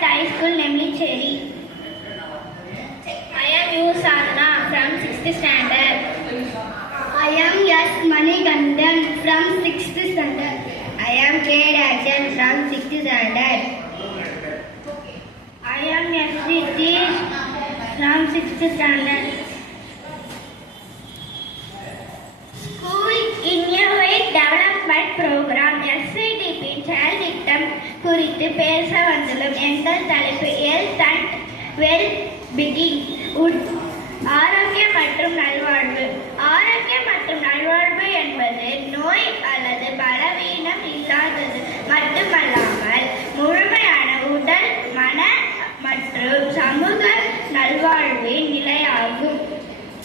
Government High School, Nemicheri. I am U. Sadhana from 6th standard. I am S. Manigandan from 6th standard. I am K. Darshan from 6th standard. I am S. Ritesh from 6th standard. School Innovate Development Program SIDP செயல் திட்டம் குறித்து பேச வந்துள்ளோம். எங்கள் தலைப்பு health and well being. ஆரோக்கியம் மற்றும் நல்வாழ்வு. ஆரோக்கியம் மற்றும் நல்வாழ்வு என்பது நோய் அல்லது பலவீனம் இல்லாதது மட்டுமல்லாமல் முழுமையான உடல், மன மற்றும் சமூக நல்வாழ்வின் நிலையாகும்.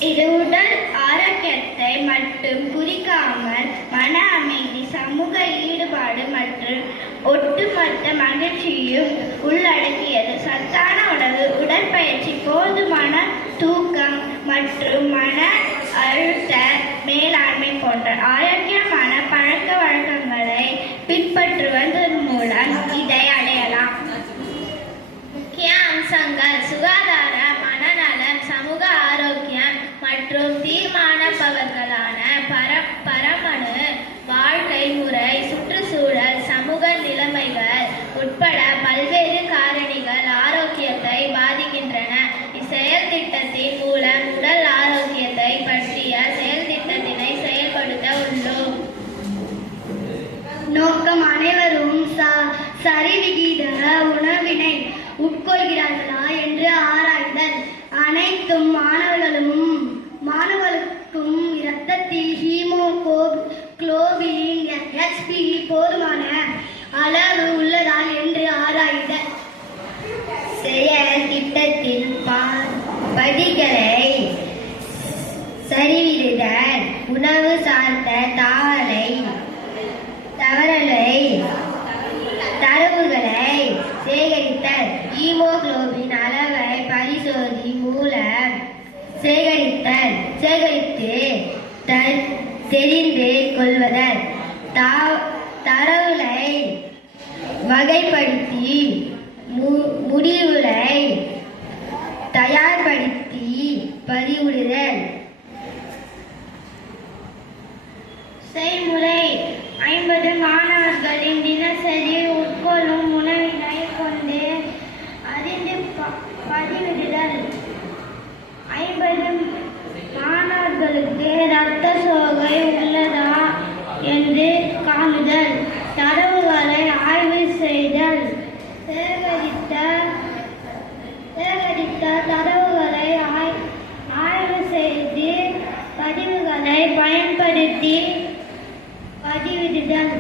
இது உடல் ஆரோக்கியத்தை மட்டும் குறிக்காமல் மன அமைதி, சமூக ஈடுபாடு மற்றும் ஒட்டுமொத்த மகிழ்ச்சியும் உள்ளடக்கியது. சத்தான உணவு, உடற்பயிற்சி, போதுமான தூக்கம் மற்றும் மன அழுத்த மேலாண்மை போன்ற ஆரோக்கியமான பழக்க வழக்கங்களை பின்பற்றுவதன் மூலம் இதை அடையலாம். முக்கிய அம்சங்கள்: சுகாதார, மனநலம், சமூக ஆரோக்கியம் மற்றும் தீர்மானிப்பவர்களான பரமணு வாழ்க்கை முறை, சுற்றுச்சூழல், சமூக நிலைமைகள் உட்பட பல்வேறு காரணிகள் ஆரோக்கியத்தை பாதிக்கின்றன. இச்செயல் திட்டத்தின் மூலம் உடல் ஆரோக்கியத்தை பற்றிய செயல் திட்டத்தினை செயல்படுத்த உள்ளோம். நோக்கம்: அனைவரும் சரிவிகித உணவினை உட்கொள்கிறார்களா என்று ஆராய்தல். அனைத்து மாணவர்களுக்கும் இரத்தத்தில் ஹீமோகுளோபின் HB போதுமான அளவு உள்ளதா என்று ஆராய்தல். செயல் திட்டத்தின் படிகளை சரிவிடுதல், உணவு சார்ந்த தரவுகளை சேகரித்தல், ஹீமோகுளோபின் அளவை பரிசோதனை மூலம் சேகரித்து தெரிந்து கொள்வதல், தரவுகளை வகைப்படுத்தி முடிவுகளை தயார்படுத்தி பதிவிடுதல். செய்முறை: 50 மாணவர்களின் தினசரி உட்கொள்ளும் உணவினை கொண்டு அறிந்து பதிவிடுதல். 50 மாணவர்களுக்கு இரத்த சோகை உள்ளதா என்று காணுதல். தரவுகளை ஆய்வு செய்தல். சேகரித்த தரவுகளை ஆய்வு செய்து பதிவுகளை பயன்படுத்தி பதிவிடுதல்.